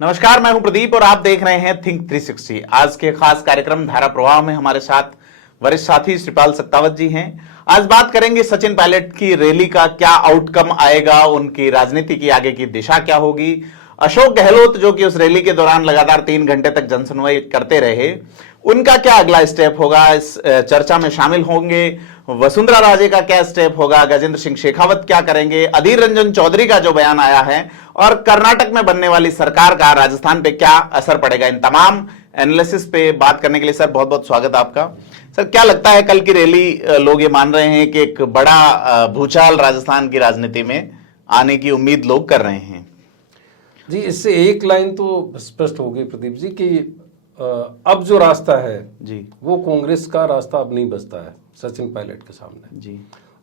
नमस्कार, मैं हूं प्रदीप और आप देख रहे हैं थिंक 360। आज के खास कार्यक्रम धारा प्रवाह में हमारे साथ वरिष्ठ साथी श्रीपाल सत्तावत जी हैं। आज बात करेंगे सचिन पायलट की रैली का क्या आउटकम आएगा, उनकी राजनीति की आगे की दिशा क्या होगी। अशोक गहलोत जो कि उस रैली के दौरान लगातार 3 घंटे तक जनसुनवाई करते रहे, उनका क्या अगला स्टेप होगा, इस चर्चा में शामिल होंगे। वसुंधरा राजे का क्या स्टेप होगा, गजेंद्र सिंह शेखावत क्या करेंगे, अधीर रंजन चौधरी का जो बयान आया है, और कर्नाटक में बनने वाली सरकार का राजस्थान पे क्या असर पड़ेगा। इन तमाम एनालिसिस पे बात करने के लिए सर बहुत बहुत स्वागत आपका। सर, क्या लगता है कल की रैली, लोग ये मान रहे हैं कि एक बड़ा भूचाल राजस्थान की राजनीति में आने की उम्मीद लोग कर रहे हैं। जी, इससे एक लाइन तो स्पष्ट हो गई प्रदीप जी कि अब जो रास्ता है जी, वो कांग्रेस का रास्ता अब नहीं बचता है सचिन पायलट के सामने जी।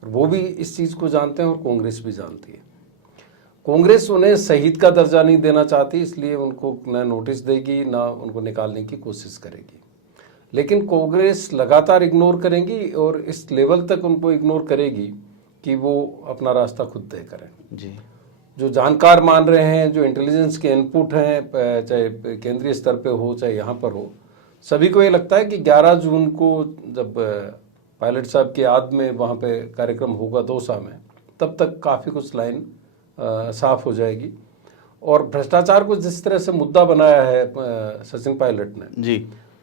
और वो भी इस चीज को जानते हैं और कांग्रेस भी जानती है। कांग्रेस उन्हें शहीद का दर्जा नहीं देना चाहती, इसलिए उनको न नोटिस देगी ना उनको निकालने की कोशिश करेगी। लेकिन कांग्रेस लगातार इग्नोर करेंगी और इस लेवल तक उनको इग्नोर करेगी कि वो अपना रास्ता खुद तय करें। जी, जो जानकार मान रहे हैं, जो इंटेलिजेंस के इनपुट हैं, चाहे केंद्रीय स्तर पे हो चाहे यहाँ पर हो, सभी को ये लगता है कि 11 जून को जब पायलट साहब की याद में वहाँ पे कार्यक्रम होगा दौसा में, तब तक काफ़ी कुछ लाइन साफ हो जाएगी। और भ्रष्टाचार को जिस तरह से मुद्दा बनाया है सचिन पायलट ने जी,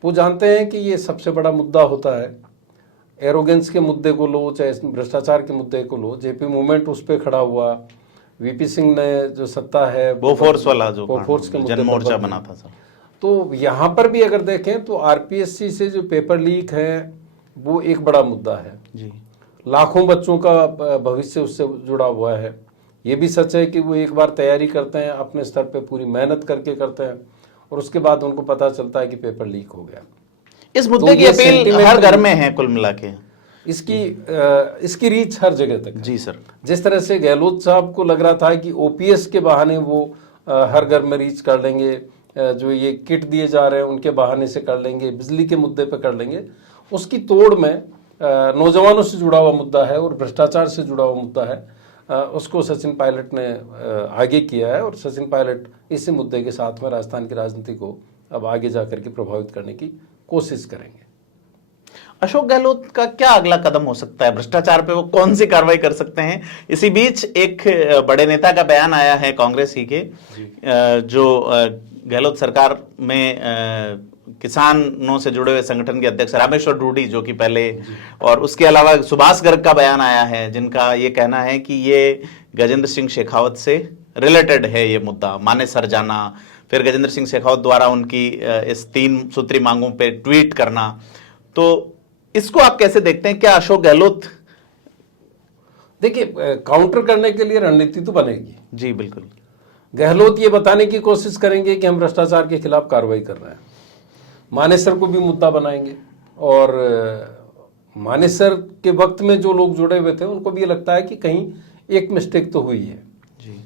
वो जानते हैं कि ये सबसे बड़ा मुद्दा होता है। एरोगेंस के मुद्दे को लो चाहे भ्रष्टाचार के मुद्दे को लो, जेपी मूवमेंट उस पर खड़ा हुआ, वीपी सिंह ने जो सत्ता है बोफोर्स वाला जो बोफोर्स के मुद्दे जनमोर्चा बना था सर। तो यहाँ पर भी अगर देखें तो आरपीएससी से जो पेपर लीक है वो एक बड़ा मुद्दा है जी। लाखों बच्चों का भविष्य उससे जुड़ा हुआ है। ये भी सच है कि वो एक बार तैयारी करते हैं, अपने स्तर पे पूरी मेहनत करके करते हैं और उसके बाद उनको पता चलता है कि पेपर लीक हो गया। इस मुद्दे की अपील हर घर में है कुल मिला के। इसकी रीच हर जगह तक है। जी सर। जिस तरह से गहलोत साहब को लग रहा था कि ओपीएस के बहाने वो हर घर में रीच कर लेंगे, जो ये किट दिए जा रहे हैं उनके बहाने से कर लेंगे, बिजली के मुद्दे पे कर लेंगे, उसकी तोड़ में नौजवानों से जुड़ा हुआ मुद्दा है और भ्रष्टाचार से जुड़ा हुआ मुद्दा है। उसको सचिन पायलट ने आगे किया है और सचिन पायलट इसी मुद्दे के साथ में राजस्थान की राजनीति को अब आगे जाकर के प्रभावित करने की कोशिश करेंगे। अशोक गहलोत का क्या अगला कदम हो सकता है? भ्रष्टाचार पे वो कौन सी कार्रवाई कर सकते हैं? इसी बीच एक बड़े नेता का बयान आया है कांग्रेस ही के, जो गहलोत सरकार में किसानों से जुड़े हुए संगठन के अध्यक्ष रामेश्वर डूडी, जो कि पहले, और उसके अलावा सुभाष गर्ग का बयान आया है, जिनका ये कहना है कि ये गजेंद्र सिंह शेखावत से रिलेटेड है ये मुद्दा, माने सर जाना, फिर गजेंद्र सिंह शेखावत द्वारा उनकी इस 3 सूत्री मांगों पे ट्वीट करना। तो इसको आप कैसे देखते हैं? क्या अशोक गहलोत, देखिए, काउंटर करने के लिए रणनीति तो बनेगी। जी बिल्कुल। गहलोत ये बताने की कोशिश करेंगे कि हम भ्रष्टाचार के खिलाफ कार्रवाई कर रहे हैं, मानेसर को भी मुद्दा बनाएंगे और मानेसर के वक्त में जो लोग जुड़े हुए थे उनको भी ये लगता है कि कहीं एक मिस्टेक तो हुई है। जी।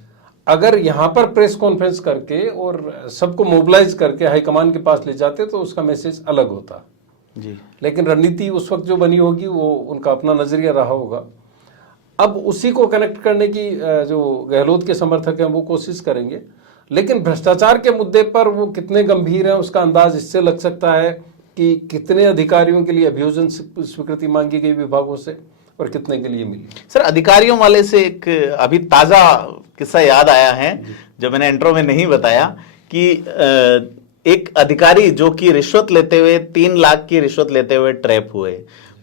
अगर यहाँ पर प्रेस कॉन्फ्रेंस करके और सबको मोबिलाइज करके हाईकमान के पास ले जाते तो उसका मैसेज अलग होता जी। लेकिन रणनीति उस वक्त जो बनी होगी वो उनका अपना नजरिया रहा होगा। अब उसी को कनेक्ट करने की जो गहलोत के समर्थक हैं वो कोशिश करेंगे, लेकिन भ्रष्टाचार के मुद्दे पर वो कितने गंभीर हैं उसका अंदाज इससे लग सकता है कि कितने अधिकारियों के लिए अभियोजन स्वीकृति मांगी गई विभागों से और कितने के लिए मिली। सर, अधिकारियों वाले से एक अभी ताजा किस्सा याद आया है जो मैंने इंट्रो में नहीं बताया, कि एक अधिकारी जो कि रिश्वत लेते हुए 3 लाख की रिश्वत लेते हुए ट्रैप हुए,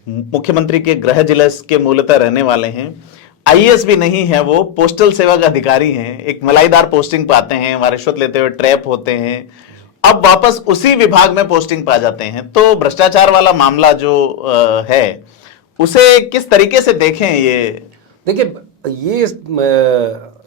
मुख्यमंत्री के गृह जिले के मूलतः रहने वाले हैं, आईएएस भी नहीं है, वो पोस्टल सेवा का अधिकारी हैं, एक मलाईदार पोस्टिंग पाते हैं, वहां रिश्वत लेते हुए ट्रैप होते हैं, अब वापस उसी विभाग में पोस्टिंग पा जाते हैं। तो भ्रष्टाचार वाला मामला जो है उसे किस तरीके से देखें? ये देखिए, ये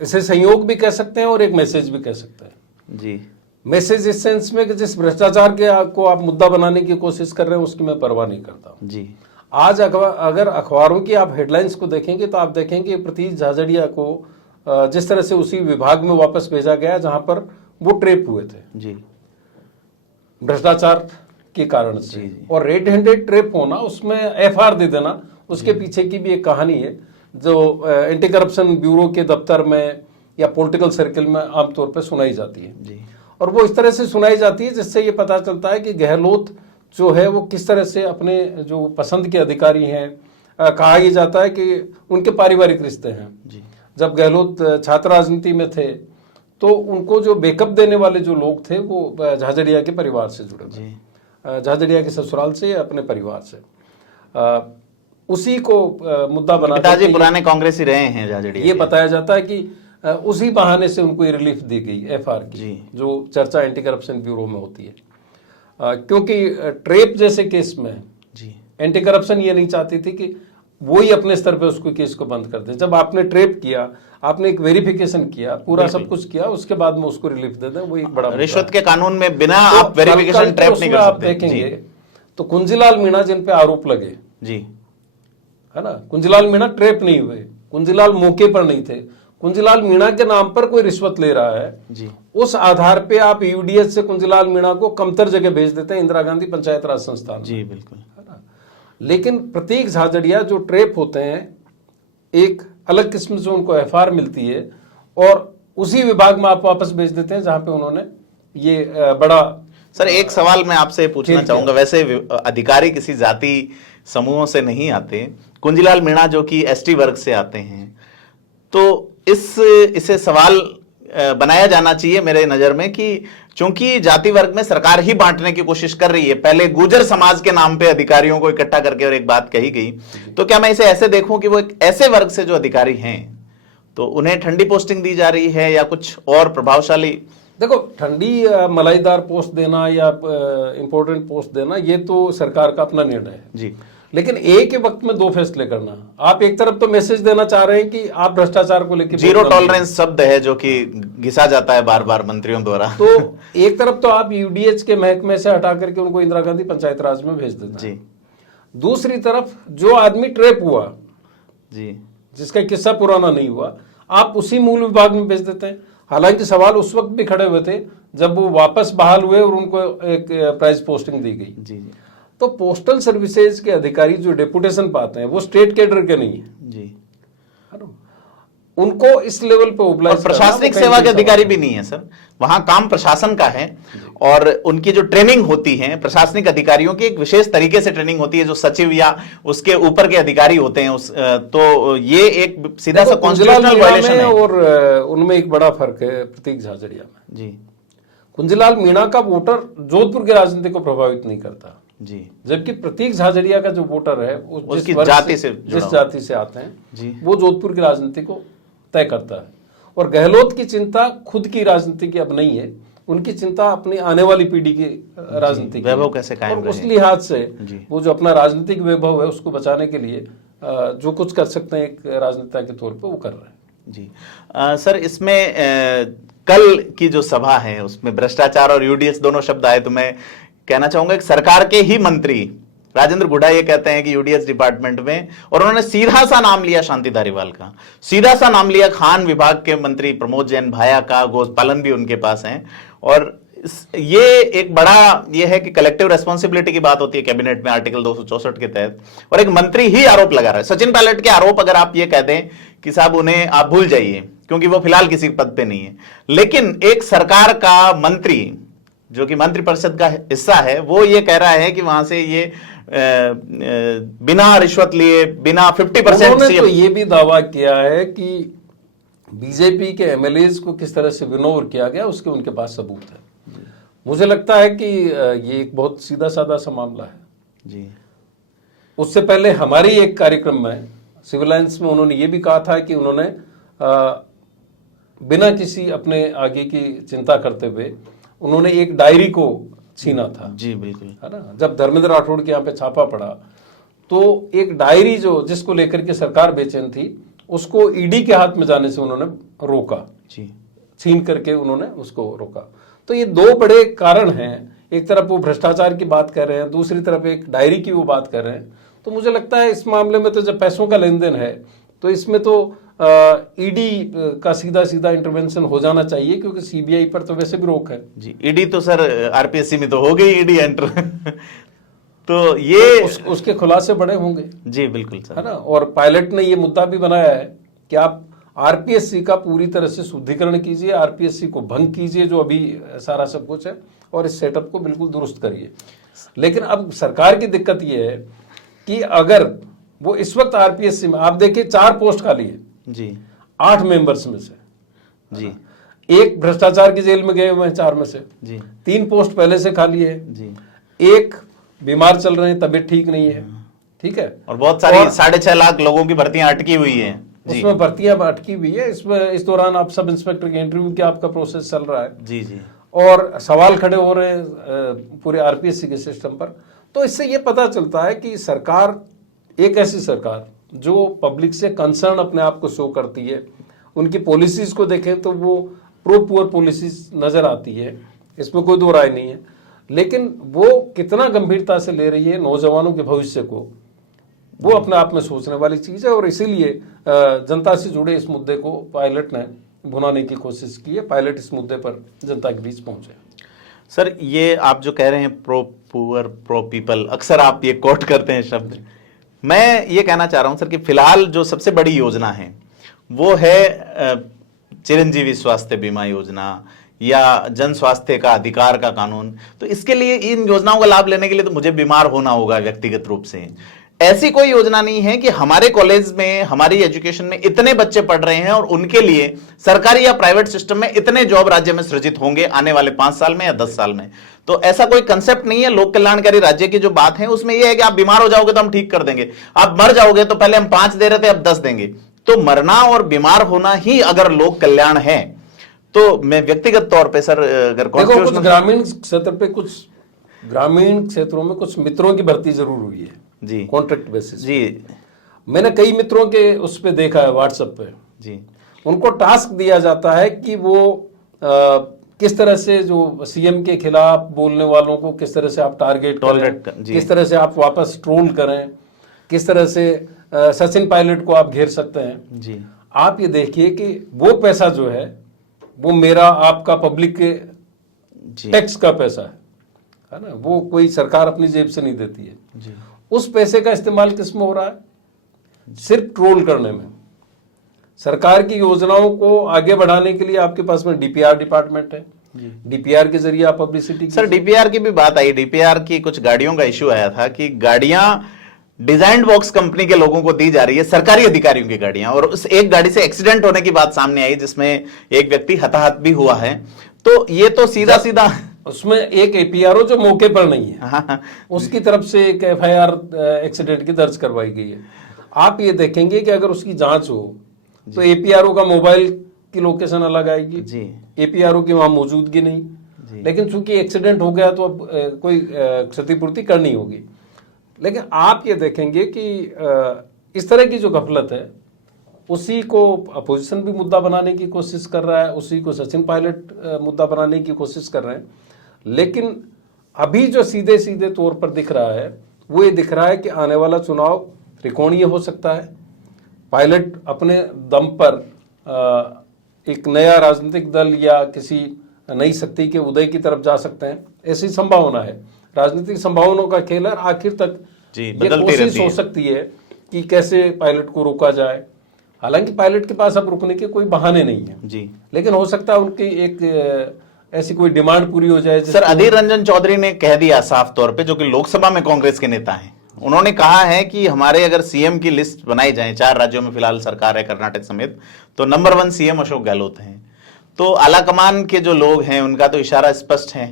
इसे संयोग भी कह सकते हैं और एक मैसेज भी कह सकते हैं। जी। मैसेज इस सेंस में कि जिस भ्रष्टाचार के को आप मुद्दा बनाने की कोशिश कर रहे हैं उसकी मैं परवाह नहीं करता। जी। आज अगर अखबारों की आप हेडलाइंस को देखेंगे तो आप देखेंगे प्रतीश झाझड़िया को जिस तरह से उसी विभाग में वापस भेजा गया जहां पर वो ट्रेप हुए थे जी, भ्रष्टाचार के कारण से। जी। और रेड हैंडेड ट्रेप होना, उसमें एफआईआर दे देना, उसके पीछे की भी एक कहानी है जो एंटी करप्शन ब्यूरो के दफ्तर में या पॉलिटिकल सर्कल में आमतौर पर सुनाई जाती है। जी। और वो इस तरह से सुनाई जाती है जिससे ये पता चलता है कि गहलोत जो है वो किस तरह से अपने जो पसंद के अधिकारी हैं, कहा यह जाता है कि उनके पारिवारिक रिश्ते हैं। जी। जब गहलोत छात्र राजनीति में थे तो उनको जो बैकअप देने वाले जो लोग थे वो झाझड़िया के परिवार से जुड़े हुए, झाझड़िया के ससुराल से या अपने परिवार से, उसी को मुद्दा बना पिताजी पुराने कांग्रेसी रहे हैं झाझड़िया। ये बताया जाता है कि उसी बहाने से उनको ये रिलीफ दी गई एफआर की, जो चर्चा एंटी करप्शन ब्यूरो में होती है, क्योंकि ट्रेप जैसे केस में जी एंटी करप्शन ये नहीं चाहती थी कि वो ही अपने स्तर पे उसको केस को बंद कर दे। जब आपने ट्रेप किया, आपने एक वेरिफिकेशन किया, पूरा सब कुछ किया, उसके बाद में उसको रिलीफ दे दें, वो एक बड़ा रिश्वत के कानून में बिना आप वेरिफिकेशन ट्रैप नहीं कर सकते। आप देखेंगे तो कुंजीलाल मीणा जिन पे आरोप लगे, जी है ना, कुंजीलाल मीणा ट्रेप नहीं हुए, कुंजीलाल मौके पर नहीं थे, कुंजीलाल मीणा के नाम पर कोई रिश्वत ले रहा है जी, उस आधार पे आप यूडीएच से कुंजीलाल मीणा को कमतर जगह भेज देते हैं, इंदिरा गांधी पंचायत राज संस्थान। जी बिल्कुल, है ना। लेकिन प्रतीक झाझड़िया जो ट्रेप होते हैं, एक अलग किस्म से उनको एफआर मिलती है और उसी विभाग में आप वापस भेज देते हैं जहां पे उन्होंने ये बड़ा। सर एक सवाल मैं आपसे पूछना चाहूंगा, वैसे अधिकारी किसी जाति समूहों से नहीं आते, कुंजीलाल मीणा जो कि एसटी वर्ग से आते हैं, तो इसे सवाल बनाया जाना चाहिए मेरे नजर में कि चूंकि जाति वर्ग में सरकार ही बांटने की कोशिश कर रही है, पहले गुर्जर समाज के नाम पे अधिकारियों को इकट्ठा करके और एक बात कही गई, तो क्या मैं इसे ऐसे देखूं कि वो एक ऐसे वर्ग से जो अधिकारी हैं तो उन्हें ठंडी पोस्टिंग दी जा रही है या कुछ और प्रभावशाली? देखो, ठंडी मलाईदार पोस्ट देना या इंपॉर्टेंट पोस्ट देना ये तो सरकार का अपना निर्णय है जी, लेकिन एक ही वक्त में दो फैसले करना, आप एक तरफ तो मैसेज देना चाह रहे हैं कि आप भ्रष्टाचार को लेकर जीरो टॉलरेंस शब्द है जो कि घिसा जाता है बार बार मंत्रियों द्वारा, तो एक तरफ तो आप यूडीएच के महकमे से हटा करके उनको इंदिरा गांधी पंचायत राज में भेज देना जी, दूसरी तरफ जो आदमी ट्रेप हुआ जी, जिसका किस्सा पुराना नहीं हुआ, आप उसी मूल विभाग में भेज देते हैं। हालांकि सवाल उस वक्त भी खड़े हुए थे जब वो वापस बहाल हुए और उनको एक प्राइज पोस्टिंग दी गई। जी, जी, तो पोस्टल सर्विसेज के अधिकारी जो डेपुटेशन पाते हैं वो स्टेट कैडर के नहीं है, जी, है ना? उनको इस लेवल पे और प्रशासनिक सेवा के अधिकारी भी नहीं है सर, वहां काम प्रशासन का है और उनकी जो ट्रेनिंग होती है प्रशासनिक अधिकारियों की एक विशेष तरीके से ट्रेनिंग होती है, जो सचिव या उसके ऊपर के अधिकारी होते हैं तो ये एक सीधा सा कॉन्स्टिट्यूशनल वायलेशन है। और उनमें एक बड़ा फर्क है प्रतीक झाझड़िया में। जी, कुंजीलाल मीणा का वोटर जोधपुर की राजनीति को प्रभावित नहीं करता जी, जबकि प्रतीक झाझड़िया का जो वोटर है उसकी जाति से जिस जाति से आते हैं जी, वो जोधपुर की राजनीति को तय करता है। और गहलोत की चिंता खुद की राजनीति की अब नहीं है, उनकी चिंता अपनी आने वाली पीढ़ी की राजनीति की, वैभव कैसे कायम रहे। उस लिहाज से वो जो अपना राजनीतिक वैभव है उसको बचाने के लिए जो कुछ कर सकते हैं एक राजनेता के तौर पे वो कर रहे हैं। जी, सर इसमें कल की जो सभा है उसमें भ्रष्टाचार और यूडीएच दोनों शब्द आए, तो मैं कहना चाहूंगा कि सरकार के ही मंत्री राजेंद्र गुढ़ा ये कहते हैं कि यूडीएच डिपार्टमेंट में, और उन्होंने सीधा सा नाम लिया शांति धारीवाल का, सीधा सा नाम लिया खान विभाग के मंत्री प्रमोद जैन भाया का, गोपालन भी उनके पास हैं, और ये एक बड़ा ये है कि कलेक्टिव रेस्पॉन्सिबिलिटी की बात होती है कैबिनेट में आर्टिकल 264 के तहत, और एक मंत्री ही आरोप लगा रहा है। सचिन पायलट के आरोप अगर आप ये कह दें कि साहब उन्हें आप भूल जाइए क्योंकि वो फिलहाल किसी पद पे नहीं है, लेकिन एक सरकार का मंत्री जो कि मंत्रिपरिषद का हिस्सा है वो ये कह रहा है कि वहां से ये बिना रिश्वत लिए, बिना 50% तो ये भी दावा किया है कि बीजेपी के एमएलएज को किस तरह से विनोर किया गया उसके उनके पास सबूत है। मुझे लगता है कि ये एक बहुत सीधा साधा सा मामला है जी। उससे पहले हमारी एक कार्यक्रम में सिविल लाइन्स में उन्होंने ये भी कहा था कि उन्होंने बिना किसी अपने आगे की चिंता करते हुए उन्होंने एक डायरी को छीना था। जी बिल्कुल, है ना। जब धर्मेंद्र राठौड़ के यहाँ पे छापा पड़ा तो एक डायरी जो जिसको लेकर के सरकार बेचैन थी उसको ईडी के हाथ में जाने से उन्होंने रोका जी, छीन करके उन्होंने उसको रोका। तो ये दो बड़े कारण हैं, एक तरफ वो भ्रष्टाचार की बात कर रहे हैं, दूसरी तरफ एक डायरी की वो बात कर रहे हैं। तो मुझे लगता है इस मामले में तो जब पैसों का लेन देन है तो इसमें तो ईडी का सीधा सीधा इंटरवेंशन हो जाना चाहिए, क्योंकि सीबीआई पर तो वैसे भी रोक है जी। ईडी तो सर आरपीएससी में तो हो गई ईडी एंटर तो ये तो उसके खुलासे बड़े होंगे जी बिल्कुल सर, है ना। और पायलट ने ये मुद्दा भी बनाया है कि आप आरपीएससी का पूरी तरह से शुद्धिकरण कीजिए, आरपीएससी को भंग कीजिए जो अभी सारा सब कुछ है, और इस सेटअप को बिल्कुल दुरुस्त करिए। लेकिन अब सरकार की दिक्कत ये है कि अगर वो इस वक्त आरपीएससी में आप देखिए 4 पोस्ट खाली है जी 8 मेंबर्स में से जी, एक भ्रष्टाचार की जेल में गए हुए हैं 4 में से जी 3 पोस्ट पहले से खाली है जी, एक बीमार चल रहे हैं, तबीयत ठीक नहीं है, ठीक है, और बहुत सारी 6.5 लाख लोगों की भर्तियां अटकी हुई हैं जी उसमें भर्तियां अटकी हुई है। इसमें इस दौरान आप सब इंस्पेक्टर के इंटरव्यू के आपका प्रोसेस चल रहा है जी जी, और सवाल खड़े हो रहे हैं पूरे आरपीएससी के सिस्टम पर। तो इससे ये पता चलता है कि सरकार, एक ऐसी सरकार जो पब्लिक से कंसर्न अपने आप को शो करती है, उनकी पॉलिसीज को देखें तो वो प्रो पुअर पॉलिसीज नजर आती है, इसमें कोई दो राय नहीं है, लेकिन वो कितना गंभीरता से ले रही है नौजवानों के भविष्य को, वो अपने आप में सोचने वाली चीज है। और इसीलिए जनता से जुड़े इस मुद्दे को पायलट ने भुनाने की कोशिश की है, पायलट इस मुद्दे पर जनता के बीच पहुंचे। सर ये आप जो कह रहे हैं प्रो पुअर प्रो पीपल, अक्सर आप ये कोट करते हैं शब्द, मैं ये कहना चाह रहा हूं सर कि फिलहाल जो सबसे बड़ी योजना है वो है चिरंजीवी स्वास्थ्य बीमा योजना या जन स्वास्थ्य का अधिकार का कानून। तो इसके लिए, इन योजनाओं का लाभ लेने के लिए तो मुझे बीमार होना होगा व्यक्तिगत रूप से। ऐसी कोई योजना नहीं है कि हमारे कॉलेज में, हमारी एजुकेशन में इतने बच्चे पढ़ रहे हैं और उनके लिए सरकारी या प्राइवेट सिस्टम में इतने जॉब राज्य में सृजित होंगे आने वाले 5 साल में या 10 साल में। तो ऐसा कोई कंसेप्ट नहीं है। लोक कल्याणकारी राज्य की जो बात है उसमें यह है कि आप बीमार हो जाओगे तो हम ठीक कर देंगे, आप मर जाओगे तो पहले हम 5 दे रहे थे अब 10 देंगे। तो मरना और बीमार होना ही अगर लोक कल्याण है तो मैं व्यक्तिगत तौर पे सर, अगर कुछ ग्रामीण क्षेत्र पे, कुछ ग्रामीण क्षेत्रों में कुछ मित्रों की भर्ती जरूर हुई है जी कॉन्ट्रैक्ट बेसिस जी, मैंने कई मित्रों के उस पे देखा है व्हाट्सएप पे जी, उनको टास्क दिया जाता है कि वो किस तरह से जो सीएम के खिलाफ बोलने वालों को किस तरह से आप टारगेट करें, किस तरह से आप वापस ट्रोल करें, किस तरह से सचिन पायलट को आप घेर सकते हैं जी। आप ये देखिए कि वो पैसा जो है वो मेरा आपका पब्लिक के टैक्स का पैसा है ना, वो कोई सरकार अपनी जेब से नहीं देती है जी। उस पैसे का इस्तेमाल किस में हो रहा है? सिर्फ ट्रोल करने में। सरकार की योजनाओं को आगे बढ़ाने के लिए आपके पास में डीपीआर डिपार्टमेंट है, डीपीआर के जरिए आप पब्लिसिटी। सर डीपीआर की भी बात आई, डीपीआर की कुछ गाड़ियों का इश्यू आया था कि गाड़ियां डिजाइन बॉक्स कंपनी के लोगों को दी जा रही है, सरकारी अधिकारियों की गाड़ियां, और उस एक गाड़ी से एक्सीडेंट होने की बात सामने आई जिसमें एक व्यक्ति हताहत भी हुआ है। तो ये तो सीधा सीधा उसमें एक एपीआरओ जो मौके पर नहीं है उसकी तरफ से एक एफआईआर एक्सीडेंट की दर्ज करवाई गई है। आप ये देखेंगे कि अगर उसकी जांच हो तो एपीआरओ का मोबाइल की लोकेशन अलग आएगी जी, एपीआरओ की वहां मौजूदगी नहीं, लेकिन चूंकि एक्सीडेंट हो गया तो अब कोई क्षतिपूर्ति करनी होगी। लेकिन आप ये देखेंगे कि इस तरह की जो गफलत है उसी को अपोजिशन भी मुद्दा बनाने की कोशिश कर रहा है, उसी को सचिन पायलट मुद्दा बनाने की कोशिश कर रहे हैं। लेकिन अभी जो सीधे सीधे तौर पर दिख रहा है वो ये दिख रहा है कि आने वाला चुनाव त्रिकोणीय हो सकता है। पायलट अपने दम पर एक नया राजनीतिक दल या किसी नई शक्ति के उदय की तरफ जा सकते हैं, ऐसी संभावना है। राजनीतिक संभावनाओं का खेल है, आखिर तक ये कोशिश हो सकती है कि कैसे पायलट को रोका जाए। हालांकि पायलट के पास अब रुकने के कोई बहाने नहीं है जी, लेकिन हो सकता है उनकी एक ऐसी कोई डिमांड पूरी हो जाए। सर अधीर रंजन चौधरी ने कह दिया साफ तौर पे, जो कि लोकसभा में कांग्रेस के नेता हैं, उन्होंने कहा है कि हमारे अगर सीएम की लिस्ट बनाई जाए, 4 राज्यों में फिलहाल सरकार है कर्नाटक समेत, तो नंबर 1 सीएम अशोक गहलोत हैं। तो आलाकमान के जो लोग हैं उनका तो इशारा स्पष्ट है।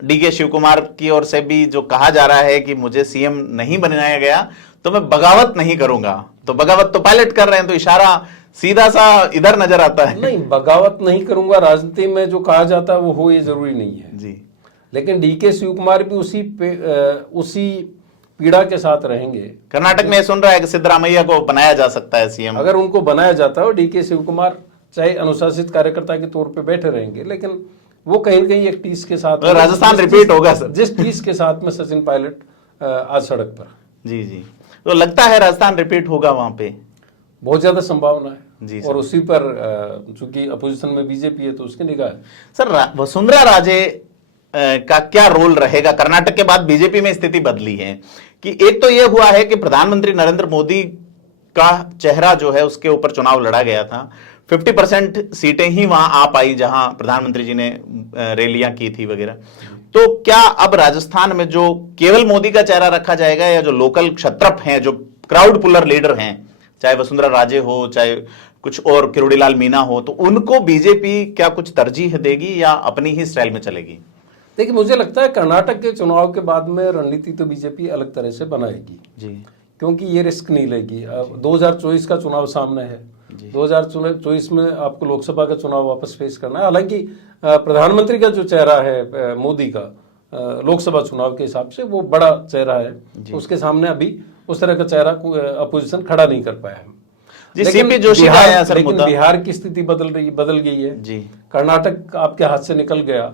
डीके शिव कुमार की ओर से भी जो कहा जा रहा है कि मुझे सीएम नहीं बनाया गया तो मैं बगावत नहीं करूंगा, तो बगावत तो पायलट कर रहे हैं, तो इशारा सीधा सा इधर नजर आता है। नहीं, बगावत नहीं करूंगा राजनीति में जो कहा जाता है वो हो ये जरूरी नहीं है जी, लेकिन डीके शिव कुमार भी उसी पीड़ा के साथ रहेंगे। कर्नाटक में सुन रहा है कि सिद्धरामैया को बनाया जा सकता है सीएम। अगर उनको बनाया जाता है, डीके शिव कुमार चाहे अनुशासित कार्यकर्ता के तौर पे बैठे रहेंगे, लेकिन वो कहीं न कहीं एक टीस के साथ, राजस्थान रिपीट होगा सर, जिस टीस के साथ में सचिन पायलट आज सड़क पर। जी जी, तो लगता है राजस्थान रिपीट होगा वहां पे, बहुत ज्यादा संभावना है जी। और उसी पर चूंकि अपोजिशन में बीजेपी है तो उसकी निगाह है। सर वसुंधरा राजे का क्या रोल रहेगा? कर्नाटक के बाद बीजेपी में स्थिति बदली है कि एक तो यह हुआ है कि प्रधानमंत्री नरेंद्र मोदी का चेहरा जो है उसके ऊपर चुनाव लड़ा गया था। 50% सीटें ही वहां आ पाई जहां प्रधानमंत्री जी ने रैलियां की थी वगैरह। तो क्या अब राजस्थान में जो केवल मोदी का चेहरा रखा जाएगा, या जो लोकल क्षत्रप हैं, जो क्राउड पुलर लीडर हैं, चाहे वसुंधरा राजे हो, चाहे कुछ और किरोड़ीलाल मीणा हो, तो उनको बीजेपी क्या कुछ तरजीह देगी या अपनी ही स्टाइल में चलेगी? देखिए, मुझे लगता है कर्नाटक के चुनाव के बाद में रणनीति तो बीजेपी अलग तरह से बनाएगी जी, क्योंकि ये रिस्क नहीं लेगी। अब 2024 का चुनाव सामने है। 2024 में आपको लोकसभा का चुनाव वापस फेस करना है। हालांकि प्रधानमंत्री का जो चेहरा है मोदी का, लोकसभा चुनाव के हिसाब से वो बड़ा चेहरा है, उसके सामने अभी उस तरह का चेहरा अपोजिशन खड़ा नहीं कर पाया है। जी, सीपी जोशी का है असर मुद्दा। बिहार की स्थिति बदल गई है जी, कर्नाटक आपके हाथ से निकल गया,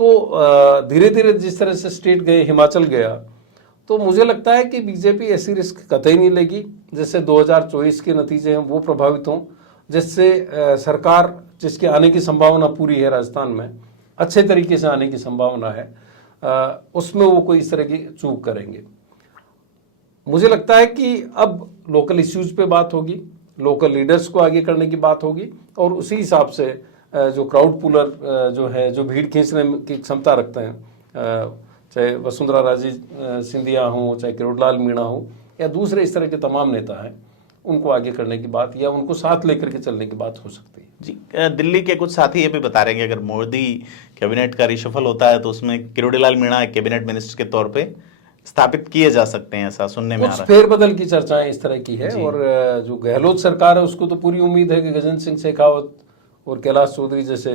तो धीरे धीरे जिस तरह से स्टेट गए, हिमाचल गया, तो मुझे लगता है कि बीजेपी ऐसी रिस्क कतई नहीं लेगी जैसे 2024 के नतीजे हैं वो प्रभावित हों, जिससे सरकार जिसके आने की संभावना पूरी है राजस्थान में, अच्छे तरीके से आने की संभावना है, उसमें वो कोई इस तरह की चूक करेंगे। मुझे लगता है कि अब लोकल इश्यूज पे बात होगी, लोकल लीडर्स को आगे करने की बात होगी, और उसी हिसाब से जो क्राउड पुलर जो है, जो भीड़ खींचने की क्षमता रखते हैं, चाहे वसुंधरा राजे सिंधिया हो, चाहे किरोड़ीलाल मीणा हो, या दूसरे इस तरह के तमाम नेता हैं, उनको आगे करने की बात या उनको साथ लेकर के चलने की बात हो सकती है। जी, दिल्ली के कुछ साथी ये भी बता रहे हैं कि अगर मोदी कैबिनेट का रिशफल होता है तो उसमें किरोड़ीलाल मीणा कैबिनेट मिनिस्टर के तौर पे स्थापित किए जा सकते हैं, ऐसा सुनने में आ रहा है। फेरबदल की चर्चाएं इस तरह की है, और जो गहलोत सरकार है उसको तो पूरी उम्मीद है कि गजेंद्र सिंह शेखावत और कैलाश चौधरी जैसे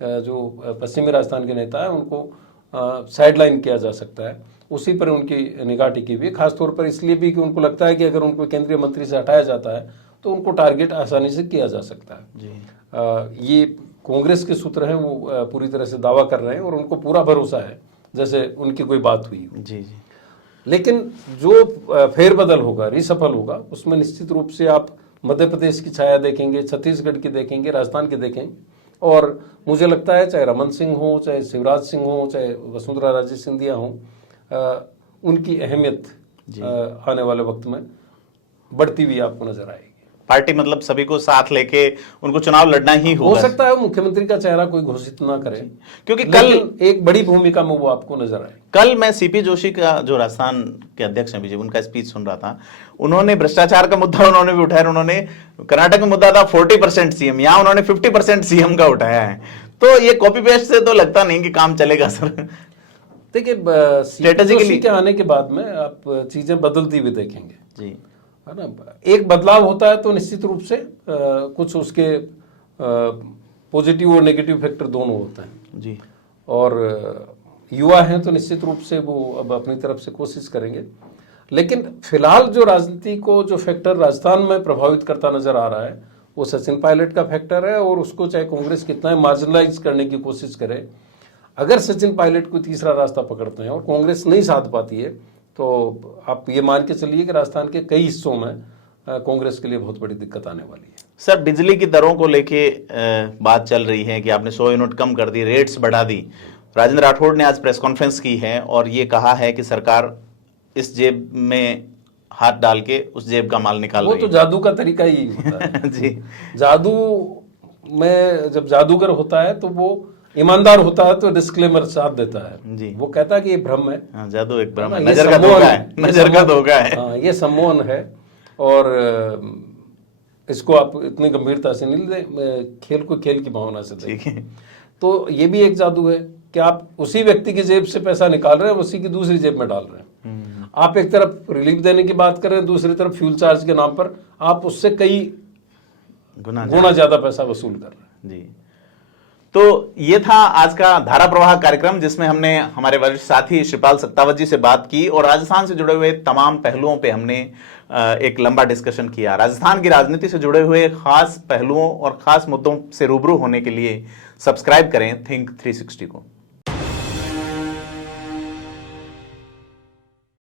जो पश्चिमी राजस्थान के नेता है उनको साइडलाइन किया जा सकता है। उसी पर उनकी निगाह टिकी हुई है, खासतौर पर इसलिए भी कि उनको लगता है कि अगर उनको केंद्रीय मंत्री से हटाया जाता है तो उनको टारगेट आसानी से किया जा सकता है। जी। ये कांग्रेस के सूत्र हैं, वो पूरी तरह से दावा कर रहे हैं और उनको पूरा भरोसा है जैसे उनकी कोई बात हुई। जी जी। लेकिन जो फेरबदल होगा, रिसफल होगा, उसमें निश्चित रूप से आप मध्य प्रदेश की छाया देखेंगे, छत्तीसगढ़ की देखेंगे, राजस्थान की देखेंगे, और मुझे लगता है चाहे रमन सिंह हो, चाहे शिवराज सिंह हो, चाहे वसुंधरा राजे सिंधिया हो, उनकी अहमियत आने वाले वक्त में बढ़ती हुई आपको नजर आएगी। पार्टी मतलब सभी को साथ लेके उनको चुनाव लड़ना ही होगा। हो सकता है मुख्यमंत्री का चेहरा कोई घोषित ना करे, क्योंकि कल एक बड़ी भूमिका में वो आपको नजर आए। कल मैं सीपी जोशी का, जो राजस्थान के अध्यक्ष हैं बीजेपी, उनका स्पीच सुन रहा था। उन्होंने भ्रष्टाचार का मुद्दा उन्होंने भी उठाया। उन्होंने कर्नाटक में मुद्दा था 40% सीएम, यहाँ उन्होंने 50% सीएम का उठाया है। तो ये कॉपी पेस्ट से तो लगता नहीं कि काम चलेगा सर। देखिए, स्ट्रेटेजिकली के आने के बाद में आप चीजें बदलती हुई देखेंगे जी, है ना। एक बदलाव होता है तो निश्चित रूप से कुछ उसके पॉजिटिव और नेगेटिव फैक्टर दोनों होते हैं जी। और युवा हैं तो निश्चित रूप से वो अब अपनी तरफ से कोशिश करेंगे। लेकिन फिलहाल जो राजनीति को जो फैक्टर राजस्थान में प्रभावित करता नजर आ रहा है वो सचिन पायलट का फैक्टर है, और उसको चाहे कांग्रेस कितना मार्जिनलाइज करने की कोशिश करे, अगर सचिन पायलट को तीसरा रास्ता पकड़ते हैं और कांग्रेस नहीं साथ पाती है तो आप ये मान के चलिए कि राजस्थान के कई हिस्सों में कांग्रेस के लिए बहुत बड़ी दिक्कत आने वाली है। सर, बिजली की दरों को लेके बात चल रही है कि आपने 100 यूनिट कम कर दी, रेट्स बढ़ा दी। राजेंद्र राठौड़ ने आज प्रेस कॉन्फ्रेंस की है और ये कहा है कि सरकार इस जेब में हाथ डाल के उस जेब का माल निकाल रही है। वो तो जादू का तरीका ही होता है। जी। जादू में जब जादूगर होता है तो वो ईमानदार होता है तो डिस्क्लेमर साथ देता है जी। वो कहता है कि ये भ्रम है। हाँ, जादू एक भ्रम है, नजर का धोखा है, नजर का धोखा है। हाँ, ये सम्मोहन है और इसको आप इतनी गंभीरता से नहीं ले, खेल को खेल की भावना से देखें। तो ये भी एक जादू है कि आप उसी व्यक्ति की जेब से पैसा निकाल रहे हैं, उसी की दूसरी जेब में डाल रहे हैं। आप एक तरफ रिलीफ देने की बात कर रहे हैं, दूसरी तरफ फ्यूल चार्ज के नाम पर आप उससे कई गुना ज्यादा पैसा वसूल कर रहे हैं। जी। तो ये था आज का धारा प्रवाह कार्यक्रम, जिसमें हमने हमारे वरिष्ठ साथी श्रीपाल सक्तावत जी से बात की और राजस्थान से जुड़े हुए तमाम पहलुओं पे हमने एक लंबा डिस्कशन किया। राजस्थान की राजनीति से जुड़े हुए खास पहलुओं और खास मुद्दों से रूबरू होने के लिए सब्सक्राइब करें थिंक 360 को।